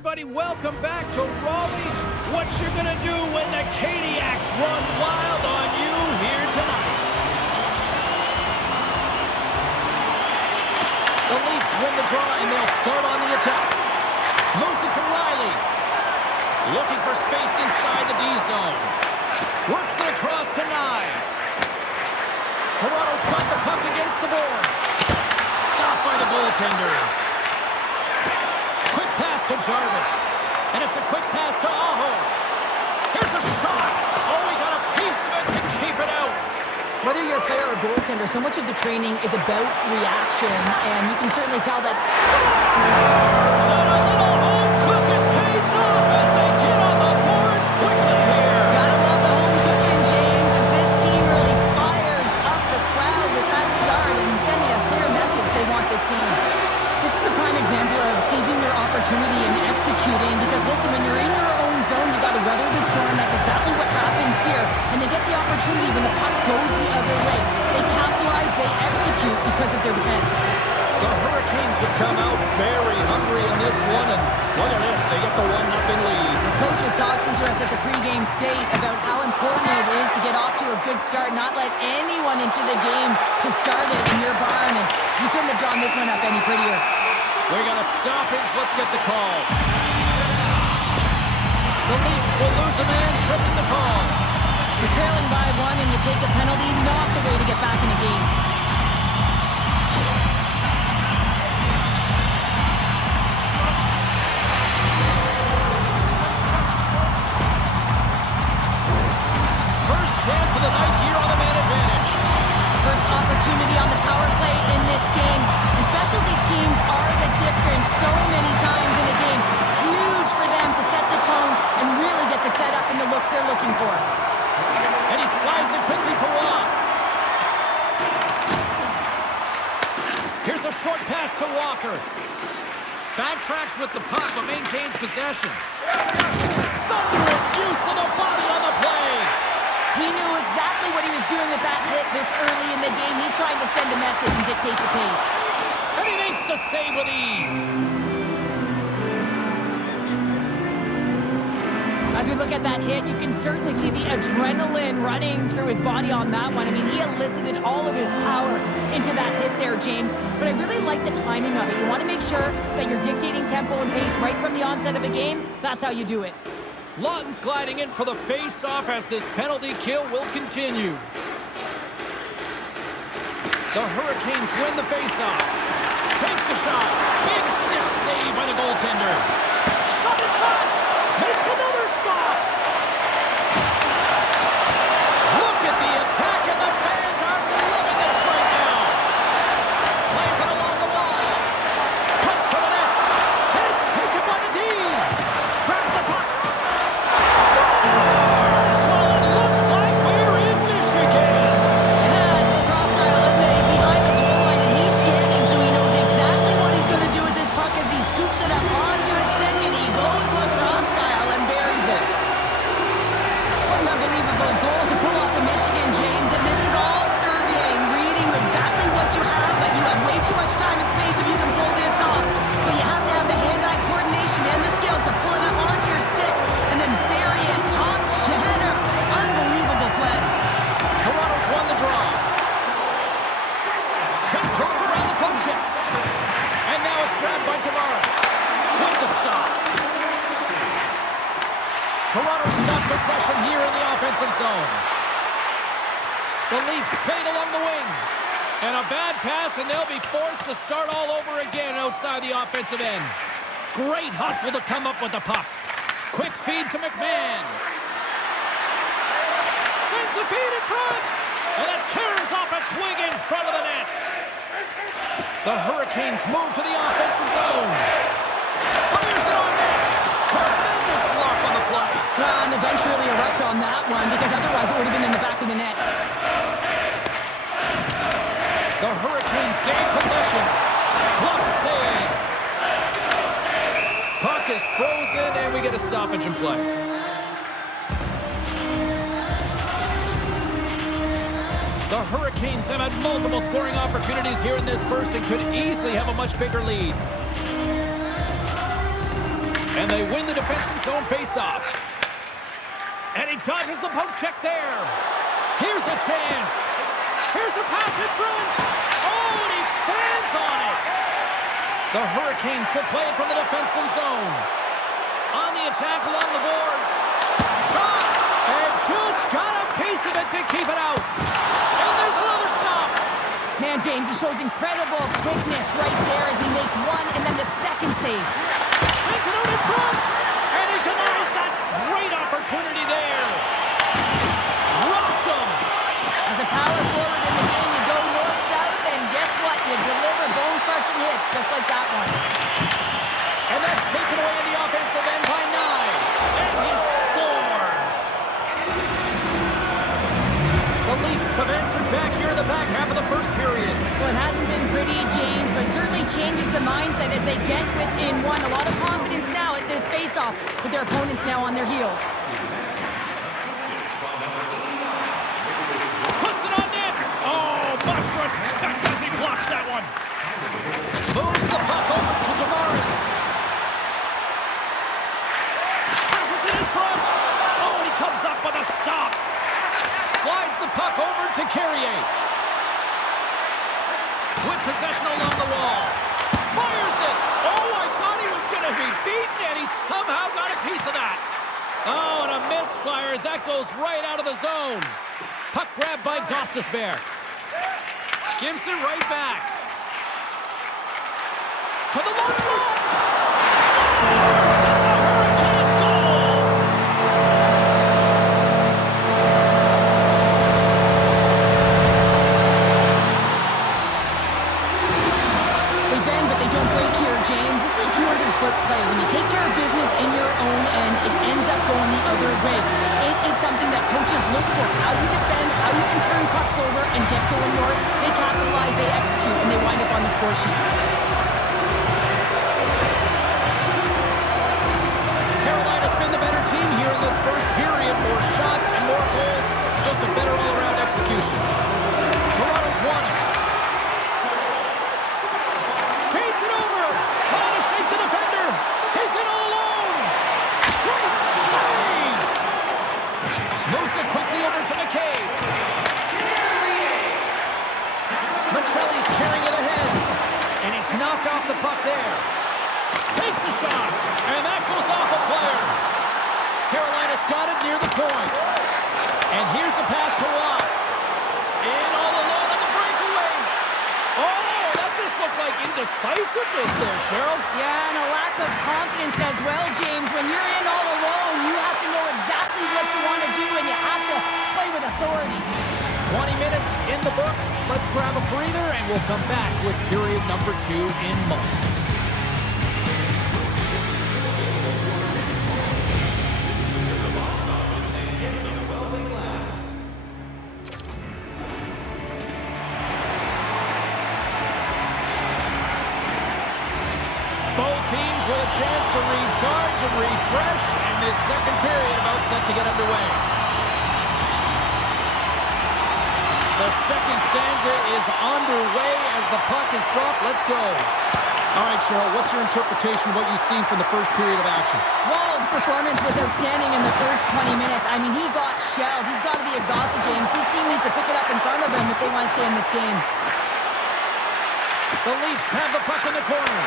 everybody. Welcome back to Raleigh. What you're going to do when the Caniacs run wild on you here tonight. The Leafs win the draw, and they'll start on the attack. Moves it to Riley. Looking for space inside the D-zone. Works it across to Nyes. Toronto's got the puck against the boards. Stopped by the goaltender. Quick pass to Jarvis. And it's a quick pass to Aho. Here's a shot. Oh, he got a piece of it to keep it out. Whether you're a player or a goaltender, so much of the training is about reaction, and you can certainly tell that. Scores! And a little home cooking pays off as they get on the board quickly here. Gotta love the home cooking, James, as this team really fires up the crowd with that start and sending a clear message they want this game. This is a prime example of seizing your opportunity and executing, because listen, when you're in your own zone, you got to weather the storm. That's exactly what happens here, and they get the opportunity when the puck goes the other way. They capitalize, they execute because of their defense. The Hurricanes have come out very hungry in this one, and look at this, they get the 1-0 lead. The coach was talking to us at the pregame skate about how important it is to get off to a good start, not let anyone into the game to start it in your barn, and you couldn't have drawn this one up any prettier. We got a stoppage, let's get the call. The Leafs will lose a man, tripping the call. You're trailing by one and you take a penalty, not the way to get back in the game. First chance of the night here on the man advantage. First opportunity on the power play in this game. And specialty teams are the difference so many times in a game. Huge for them to set the tone and really get the setup and the looks they're looking for. And he slides it quickly to Waugh. Here's a short pass to Walker. Backtracks with the puck but maintains possession. Thunderous use of the body on the play. He knew exactly what he was doing with that hit this early in the game. He's trying to send a message and dictate the pace. And he makes the save with ease. As we look at that hit, you can certainly see the adrenaline running through his body on that one. I mean, he elicited all of his power into that hit there, James. But I really like the timing of it. You want to make sure that you're dictating tempo and pace right from the onset of a game. That's how you do it. Lawton's gliding in for the face-off as this penalty kill will continue. The Hurricanes win the face-off. Takes the shot. Big stick save by the goaltender. Shot inside. Makes another stop. Look at the attack, and the fans are loving this right now. Plays it along the wall. Cuts to the net. And it's taken by the D. Grabs the puck. Scores! Well, it looks like we're in Michigan. It's LACROSSE style, isn't it? He's behind the goal line and he's scanning, so he knows exactly what he's going to do with this puck as he scoops it up onto his stick and he goes LACROSSE style and buries it. What an unbelievable goal to pull off the Michigan, James, and this is all surveying, reading exactly what you have, but you have way too much time and space if you can pull this off. But you have to have the hand-eye coordination and the skills to pull it up onto your stick and then bury it top cheddar. Unbelievable play. Toronto's won the draw. Tiptoes around the poke check. And now it's grabbed by Tavares. With the stop. Toronto's got possession here in the offensive zone. The Leafs played along the wing. And a bad pass, and they'll be forced to start all over again outside the offensive end. Great hustle to come up with the puck. Quick feed to McMahon. Sends the feed in front. And it carries off a twig in front of the net. The Hurricanes move to the offensive zone. Fires it on net. Tremendous block on the play. And the bench really erupts on that one because otherwise it would have been in the back of the net. The Hurricanes gain possession. Glove save. Puck is frozen, and we get a stoppage in play. The Hurricanes have had multiple scoring opportunities here in this first and could easily have a much bigger lead. And they win the defensive zone faceoff. And he dodges the poke check there. Here's a chance. Here's a pass in front. Oh, and he fans on it. The Hurricanes will play it from the defensive zone. On the attack along the boards. Shot. And just got a piece of it to keep it out. And there's another stop. Man, James, he shows incredible quickness right there as he makes one and then the second save. Sends it out in front. And he denies that great opportunity there. Rocked him. As a power forward in the game, you go north-south, and guess what? You deliver bone-crushing hits just like that one. And that's taken away in the offensive end by Knies. And he scores. The Leafs have answered back here in the back half of the first period. Well, it hasn't been pretty, James, but it certainly changes the mindset as they get within one. A lot of confidence now at this face-off with their opponents now on their heels. Puts it on net. Oh, much respect as he blocks that one. Moves the puck over to Tavares. Passes it in front. Oh, and he comes up with a stop. Slides the puck over to Carrier. With possession along the wall. Fires it. Oh, I thought he was going to be beaten, and he somehow got a piece of that. Oh, and a misfire as that goes right out of the zone. Puck grab by Gostisbehere. Gives it right back. To the low slot. Scores! It's a Hurricanes goal! They bend, but they don't break here, James. This is a 200-foot play. When you take care of business in your own end, it ends up going the other way. It is something that coaches look for. How you defend, how you can turn pucks over and get going north. They capitalize, they execute, and they wind up on the score sheet. Carolina's been the better team here in this first period. More shots and more goals. Just a better all-around execution. Toronto's won it. Feeds it over. Trying to shake the defender. He's in all alone. Great save. Moves it quickly over to McCabe. Michelli's carrying it ahead. And he's knocked off the puck there. Takes a shot. And that goes off a player. Carolina's got it near the point. And here's the pass to Rock. In all alone on the breakaway. Oh, that just looked like indecisiveness there, Cheryl. Yeah, and a lack of confidence as well, James. When you're in all alone, you have to know exactly what you want to do, and you have to play with authority. 20 minutes in the books. Let's grab a breather, and we'll come back with period number 2 in moments. Both teams with a chance to recharge and refresh, and this second period about set to get underway. The second stanza is underway as the puck is dropped. Let's go. All right, Cheryl, what's your interpretation of what you've seen from the first period of action? Wall's performance was outstanding in the first 20 minutes. I mean, he got shelled. He's got to be exhausted, James. His team needs to pick it up in front of him if they want to stay in this game. The Leafs have the puck in the corner.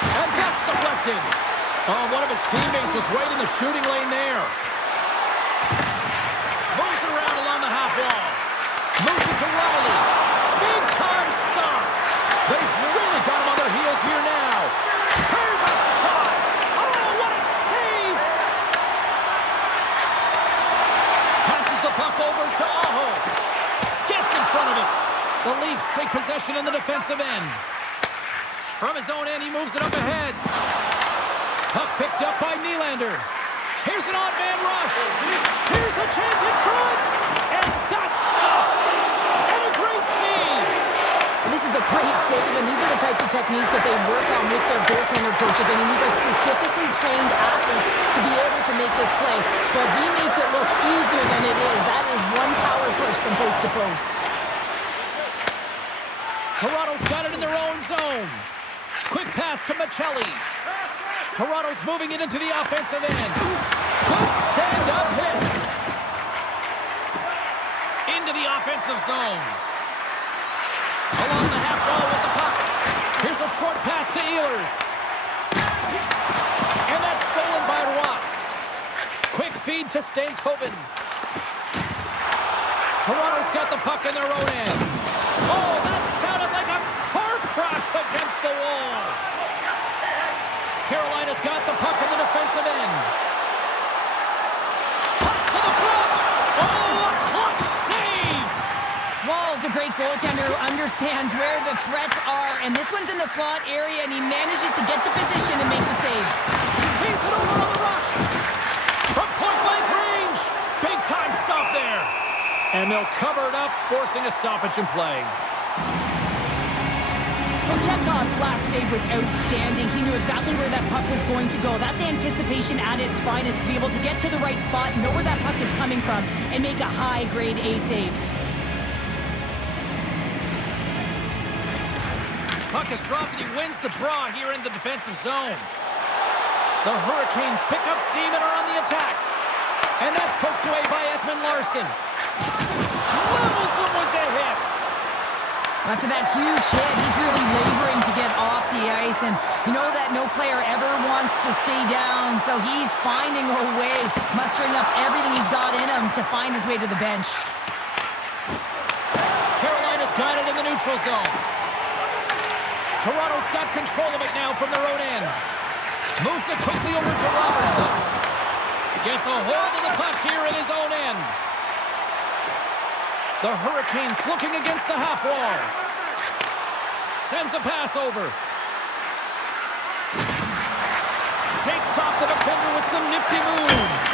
And that's deflected. Oh, one of his teammates was right in the shooting lane there. Moves it around along the half wall. Moves it to Riley. Big time stop. They've really got him on their heels here now. Here's a shot. Oh, what a save. Passes the puck over to Aho. Gets in front of it. The Leafs take possession in the defensive end. From his own end, he moves it up ahead. Puck picked up by Nylander. Here's an odd man rush. Here's a chance in front. And that's stopped. And a great save. This is a great save, and these are the types of techniques that they work on with their goaltender coaches. I mean, these are specifically trained athletes to be able to make this play. But he makes it look easier than it is. That is one power push from post to post. Toronto's got it in their own zone. Quick pass to Michelli. Toronto's moving it into the offensive end. Good stand-up hit. Into the offensive zone. Along the half wall with the puck. Here's a short pass to Ehlers. And that's stolen by Roy. Quick feed to Stankoven. Toronto's got the puck in their own end. Oh, that sounded like a car crash against the wall. Carolina's got the puck in the defensive end. Toss to the front. Oh, a clutch save. Wall's a great goaltender who understands where the threats are, and this one's in the slot area, and he manages to get to position and make the save. Feeds it over on the rush. From point-blank range. Big-time stop there. And they'll cover it up, forcing a stoppage in play. So Chekhov's last save was outstanding. He knew exactly where that puck was going to go. That's anticipation at its finest, to be able to get to the right spot, know where that puck is coming from, and make a high-grade A save. Puck is dropped, and he wins the draw here in the defensive zone. The Hurricanes pick up steam and are on the attack. And that's poked away by Ekman Larsson. Levels him with the hit. After that huge hit, he's really laboring to get off the ice, and you know that no player ever wants to stay down, so he's finding a way, mustering up everything he's got in him to find his way to the bench. Carolina's got it in the neutral zone. Toronto's got control of it now from their own end. Moves it quickly over to Robertson. Gets a hold of the puck here in his own end. The Hurricanes looking against the half wall. Sends a pass over. Shakes off the defender with some nifty moves.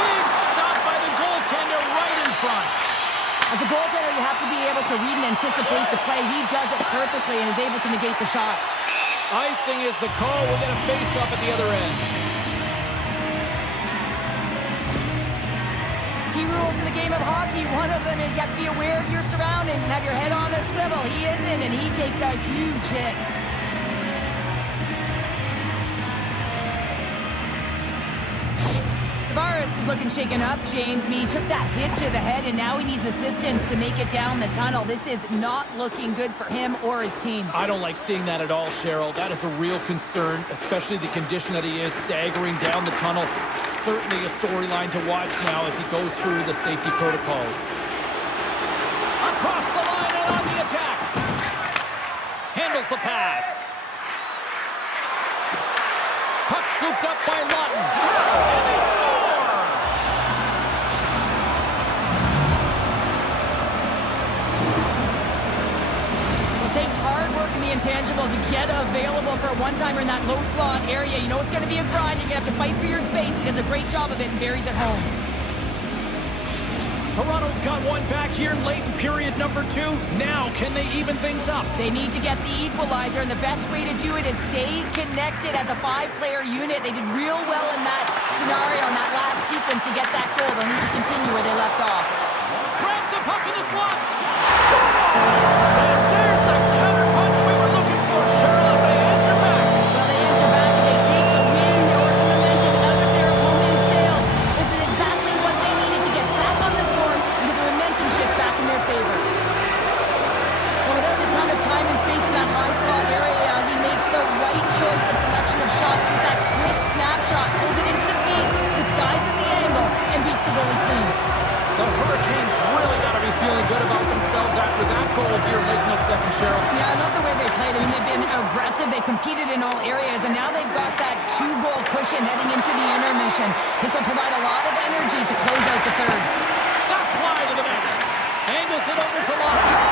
Big stop by the goaltender right in front. As a goaltender, you have to be able to read and anticipate the play. He does it perfectly and is able to negate the shot. Icing is the call. We'll get a face-off at the other end. Key rules in the game of hockey. One of them is you have to be aware of your surroundings and have your head on a swivel. He isn't, and he takes a huge hit. Tavares is looking shaken up, James. I mean, he took that hit to the head, and now he needs assistance to make it down the tunnel. This is not looking good for him or his team. I don't like seeing that at all, Cheryl. That is a real concern, especially the condition that he is staggering down the tunnel. Certainly a storyline to watch now as he goes through the safety protocols. Across the line and on the attack. Handles the pass. Puck scooped up by Lawton. And they score! It takes hard work in the intangibles to get available for a one-timer in that low slot area. You know it's going to be a grind. You're going to have to fight for your space. He does a great job of it and buries it home. Toronto's got one back here late in period number 2. Now, can they even things up? They need to get the equalizer, and the best way to do it is stay connected as a 5-player unit. They did real well in that scenario, in that last sequence to get that goal. They'll need to continue where they left off. Grabs the puck in the slot. Scores! And there's the counter punch we were looking for, Cheryl, as they answer back. Well, they answer back and they take the wind or the momentum out of their opponent's sails. This is exactly what they needed to get back on the board and get the momentum shift back in their favor. Well, without a ton of time and space in that high slot area, he makes the right choice of selection of shots with that quick snapshot, pulls it into the feet, disguises the angle, and beats the goalie clean. The Hurricanes really got to be feeling good about themselves after that goal here late in the second, Cheryl. Yeah, I love the way they played. I mean, they've been aggressive. They competed in all areas, and now they've got that 2-goal cushion heading into the intermission. This will provide a lot of energy to close out the third. That's wide of the net. Angles it over to Lawton.